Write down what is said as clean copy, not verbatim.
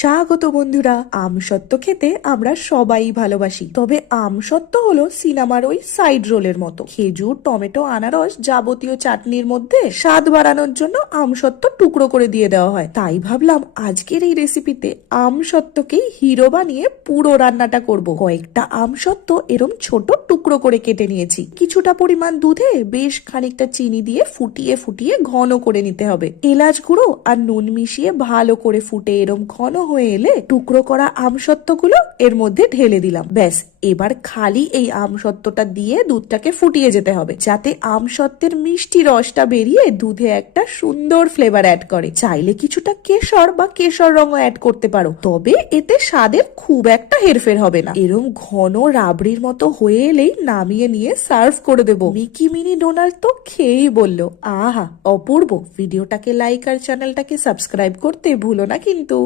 স্বাগত বন্ধুরা। আমসত্ত্ব খেতে আমরা সবাই ভালোবাসি, তবে আমসত্ত্ব হলো সিনেমার ওই সাইড রোলের মতো। খেজুর, টমেটো, আনারস যাবতীয় চাটনির মধ্যে স্বাদ বাড়ানোর জন্য আমসত্ত্ব টুকরো করে দিয়ে দেওয়া হয়। তাই ভাবলাম আজকের এই রেসিপিতে আমসত্ত্বকেই হিরো বানিয়ে পুরো রান্নাটা করব। কয়েকটা আমসত্ত্ব এরম ছোট টুকরো করে কেটে নিয়েছি। কিছুটা পরিমাণ দুধে বেশ খানিকটা চিনি দিয়ে ফুটিয়ে ফুটিয়ে ঘন করে নিতে হবে। এলাচ গুঁড়ো আর নুন মিশিয়ে ভালো করে ফুটে এরম ঘন হয়ে এলে টুকরো করা আমসত্ত্বগুলো এর মধ্যে ঢেলে দিলাম। ব্যাস, এবার খালি এই আমসত্ত্বটা দিয়ে দুধটাকে ফুটিয়ে যেতে হবে, যাতে আমসত্ত্বের মিষ্টি রসটা বেরিয়ে দুধে একটা সুন্দর ফ্লেভার অ্যাড করে। চাইলে কিছুটা কেশর বা কেশর রঙও অ্যাড করতে পারো, তবে এতে স্বাদের খুব একটা হেরফের হবে না। এরম ঘন রাবড়ির মতো হয়ে এলেই নামিয়ে নিয়ে সার্ভ করে দেবো। মিকি মিনি ডোনাল্ড তো খেয়েই বললো আহা অপূর্ব। ভিডিওটাকে লাইক আর চ্যানেলটাকে সাবস্ক্রাইব করতে ভুলো না কিন্তু।